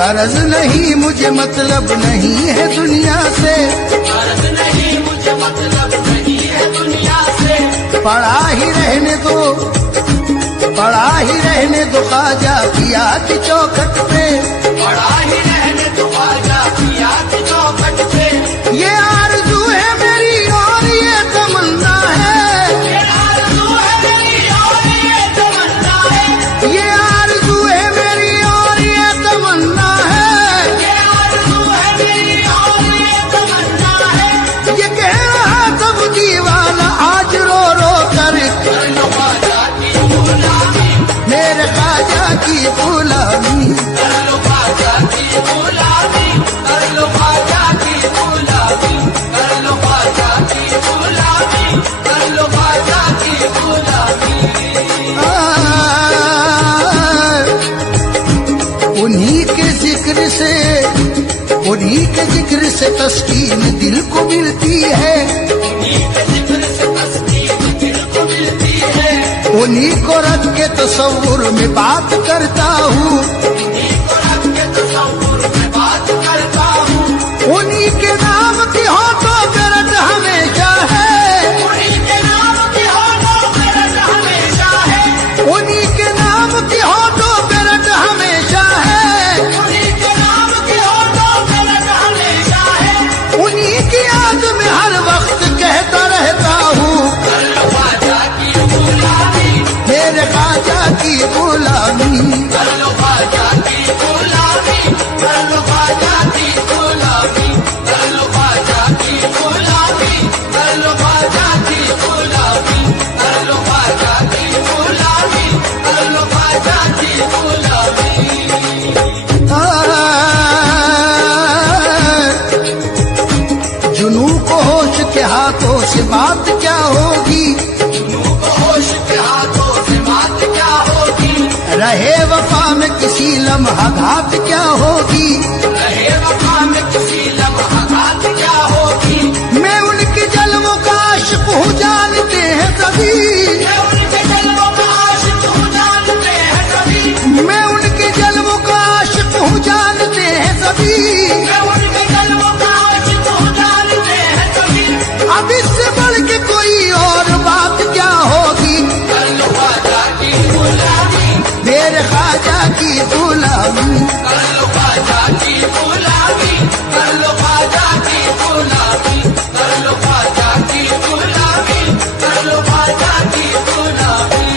गरज नहीं मुझे मतलब नहीं है दुनिया से, गरज नहीं मुझे मतलब नहीं है दुनिया से। पड़ा ही रहने दो, पड़ा ही रहने दो ख्वाजा पिया की चौखट पे, पड़ा ही रहने दो ख्वाजा पिया की चौखट पे। ये आरज़ू है मेरी और ये तमन्ना है, ये आरज़ू है मेरी और ये तमन्ना है। ये आरज़ू है मेरी और ये तमन्ना है, ये आरज़ू है मेरी और ये तमन्ना है। ये कह रहा सब दीवाना आज रो रो कर, कर लो ख्वाजा की गुलामी, मेरे ख्वाजा की गुलामी, कर लो ख्वाजा की गुलामी, कर लो ख्वाजा की गुलामी, कर लो ख्वाजा की गुलामी, कर लो ख्वाजा की गुलामी। उन्हीं के जिक्र से, उन्हीं के जिक्र से तस्कीन दिल को मिलती है, उन्हीं के जिक्र से तस्कीन दिल को मिलती है। उन्हीं को रख के तसव्वुर में बात करता हूँ, उन्हीं को रख के तसव्वुर में बात करता हूँ। उन्हीं के नाम की हो तो गरज हमेशा है, उन्हीं के नाम की हो तो गरज हमेशा है। उन्हीं के नाम की हो तो गरज हमेशा है, उन्हीं के नाम की हो तो गरज हमेशा है। उन्हीं की याद में हर वक्त कहता रहता हूँ, कर लो ख्वाजा की गुलामी, मेरे ख्वाजा की गुलामी, कर लो ख्वाजा की गुलामी, कर लो ख्वाजा की गुलामी, कर लो ख्वाजा की गुलामी, कर लो ख्वाजा की गुलामी, कर लो ख्वाजा की गुलामी, कर लो ख्वाजा की गुलामी। जुनू को होश के हाथों से बात क्या होगी, जुनू को होश के हाथों से बात क्या होगी, रहे वफा में किसी लम्हा घात क्या होगी, रहे वफा में किसी लम्हा घात क्या होगी। मैं उनके जलवों का आशिक हूँ जानते हैं सभी, मैं उनके जलवों का आशिक हूँ जानते हैं सभी, मैं उनके जलवों का आशिक हूँ जानते हैं सभी, मैं उनके जलवों का आशिक हूँ जानते हैं सभी। अब इससे बढ़ के कोई और बात क्या होगी, कर लो ख्वाजा की गुलामी, मेरे ख्वाजा की गुलामी, कर लो ख्वाजा की गुलामी, कर लो ख्वाजा की गुलामी, कर लो ख्वाजा की गुलामी, कर लो ख्वाजा की गुलामी।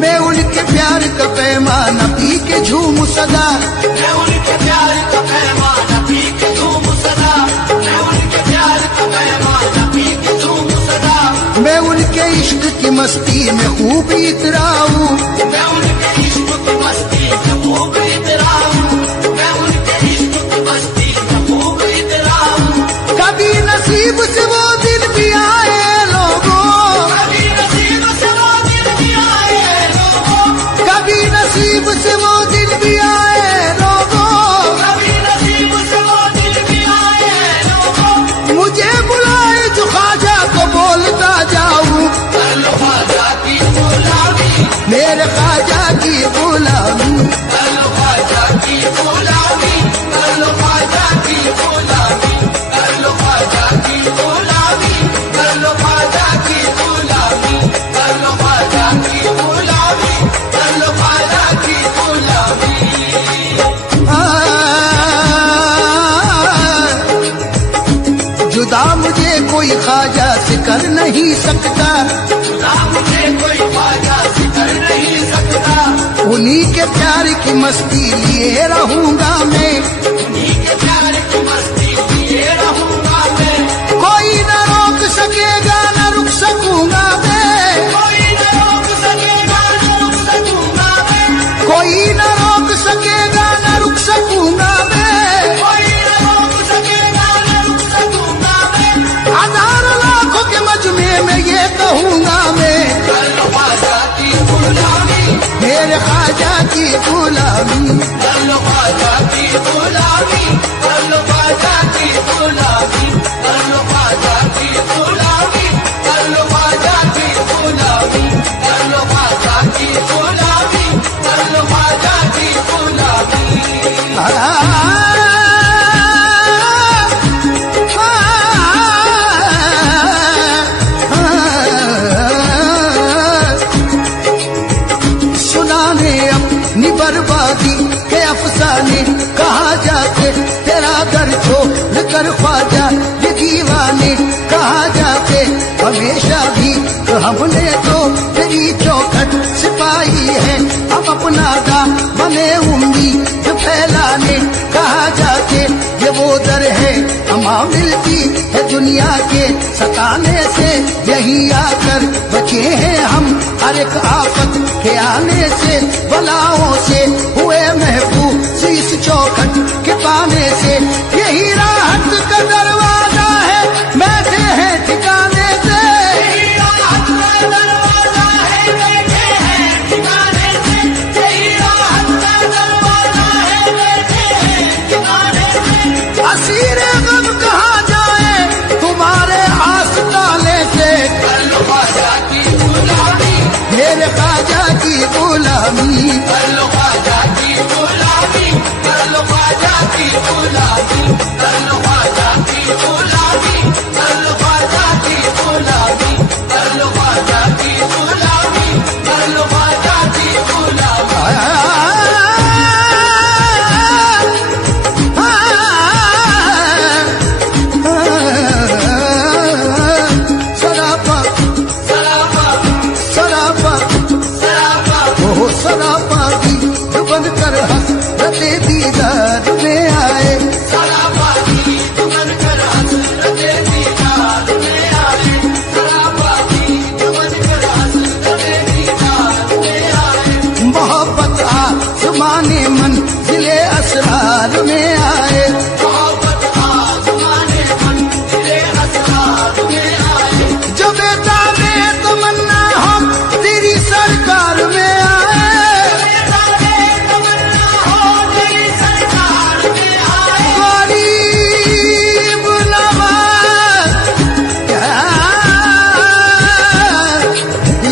मैं उनके प्यार का पैमाना पी के झूम सदा, मैं उनके प्यार का पैमाना पी के झूम सदा, मैं उनके प्यार का पैमाना पी के झूम सदा। मैं उनके इश्क की मस्ती में खूब इतराऊं, मैं उनके इश्क की मस्ती में खूब इतराऊं, मैं उनके इश्क की मस्ती में खूब इतराऊं। कभी नसीब से वो दिन भी आए लोगों, कभी नसीब से वो दिन भी आए लोगों, कभी नसीब से वो दिन भी आए लोगों, कभी नसीब से वो दिन भी आए लोगों। मुझे बुलाए जो ख्वाजा को बोलता जाऊं, कर लो ख्वाजा की गुलामी, मेरे ख्वाजा की गुलामी, कर लो ख्वाजा की गुलामी, कर लो ख्वाजा की गुलामी, कर लो ख्वाजा की गुलामी, कर लो ख्वाजा की गुलामी, कर लो ख्वाजा की गुलामी, कर लो ख्वाजा की गुलामी। जुदा मुझे कोई ख्वाजा से कर नहीं सकता, खुदा मुझे कोई ख्वाजा से कर नहीं सकता, उन्हीं के प्यार की मस्ती लिए रहूंगा मैं, उन्हीं के प्यार की मस्ती लिए रहूंगा मैं। कोई न रोक सकेगा न रुक सकूंगा मैं, कोई न रोक सकेगा न रुक सकूंगा मैं, कोई न रोक सकेगा न रुक सकूंगा ख्वाजा की गुलामी, कर लो ख्वाजा की गुलामी, कर लो ख्वाजा की गुलामी, कर लो ख्वाजा की गुलामी, कर लो ख्वाजा की गुलामी, कर लो ख्वाजा की गुलामी, कर लो ख्वाजा की गुलामी। सुनाने अपनी बर्बादी के अफसाने, कहा जाके तेरा दर छोड़ कर ख्वाजा ये दीवाने, कहा जाके हमेशा भी हमने तो तेरी चौखट सिपाही है, हम अपना दामने उम्मीद फैलाने, कहा जाके ये वो दर है अमा मिलती है दुनिया के सताने से, यही आकर बचे हैं हम हर एक आफत के आने से, बलाओं से हुए महफूज इस चौखट के पाने से, यही राहत का दरवाजा है बैठे हैं ठिकाने से, यही राहत का दरवाजा है बैठे हैं ठिकाने से, यही राहत का दरवाजा है बैठे हैं ठिकाने से। असीर गम कहाँ जाए तुम्हारे आस्ताने से, कर लो ख्वाजा की गुलामी, मेरे ख्वाजा की गुलामी, कर लो ख्वाजा की गुलामी, कर लो ख्वाजा की गुलामी, कर लो ख्वाजा की गुलामी, कर लो ख्वाजा की गुलामी, कर लो ख्वाजा की गुलामी, कर लो ख्वाजा की गुलामी। सरापा सरापा सरापा सरापा ओ सरापा भी बन कर हसरते दीदार में आए, सरापा की तुमन कर हसरते दीदार में आए, सरापा की तुमन कर हसरते दीदार में आए। मोहब्बत आसमाने मंजिले असरार में आए, मोहब्बत आसमाने मंजिले असरार में आए। जो बेटा में तमन्ना हम तेरी सरकार में आए, बेटा ने तमन्ना हो तेरी सरकार में आए। गरीब नवाज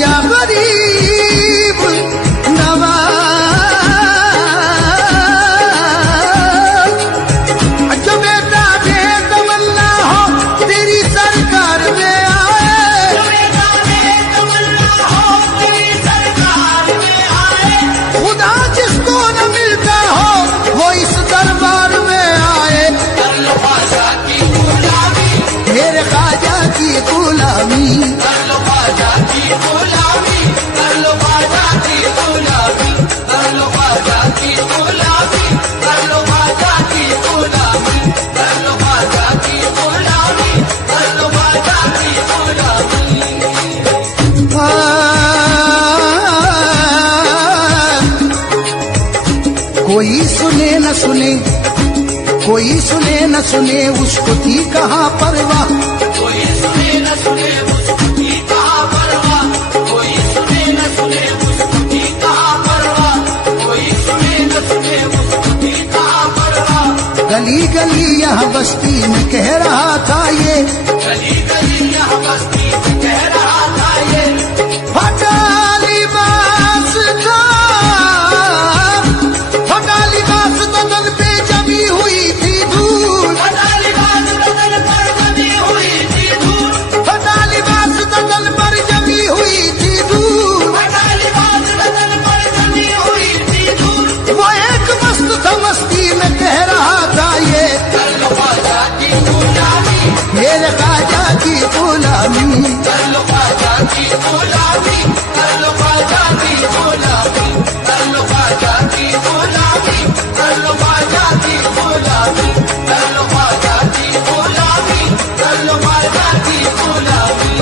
या गरीब नवाज, जो बेटा दे तमन्ना हो तेरी सरकार में आए, बेटा ने तमन्ना हो तेरी सरकार में आए। खुदा जिसको न मिलता हो वो इस दरबार में आए, कर लो ख्वाजा की गुलामी, मेरे ख्वाजा की गुलामी, कर लो ख्वाजा की गुलामी, कर लो ख्वाजा की गुलामी, कर लो ख्वाजा की गुलामी, कर लो ख्वाजा की गुलामी, कर लो ख्वाजा की गुलामी, कर लो ख्वाजा की गुलामी। कोई सुने न सुने, कोई सुने न सुने उसको थी कहाँ परवाह, कोई सुने न सुने उसको की कहाँ परवाह, कोई सुने न सुने उसको की कहाँ परवाह, कोई सुने न सुने उसको की कहाँ परवाह। गली गली यहाँ बस्ती में कह रहा था ये, गली गली यहाँ बस्ती में कह रहा था ये, फटा लिबास था, फटा लिबास बदन पे जमी हुई थी धूल, फटा लिबास बदन पर जमी हुई थी धूल, फटा लिबास बदन पर जमी हुई थी धूल, फटा लिबास बदन पर जमी हुई थी धूल। वो एक मस्त था मस्ती में कह रहा था ये, कर लो ख्वाजा की गुलामी, मेरे ख्वाजा की गुलामी, कर लो ख्वाजा की गुलामी, कर लो ख्वाजा की गुलामी, कर लो ख्वाजा की गुलामी, कर लो ख्वाजा की गुलामी, कर लो ख्वाजा की गुलामी, कर लो ख्वाजा की गुलामी।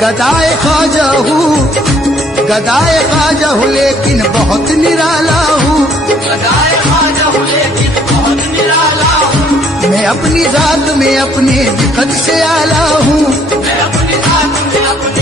गदाए ख्वाजा हूँ, गदाए ख्वाजा हूँ लेकिन बहुत निराला हूँ, गदाए ख्वाजा हूँ लेकिन बहुत निराला हूँ, मैं अपनी जात में अपने भी कद से आला हूँ, मैं अपनी जात में अपने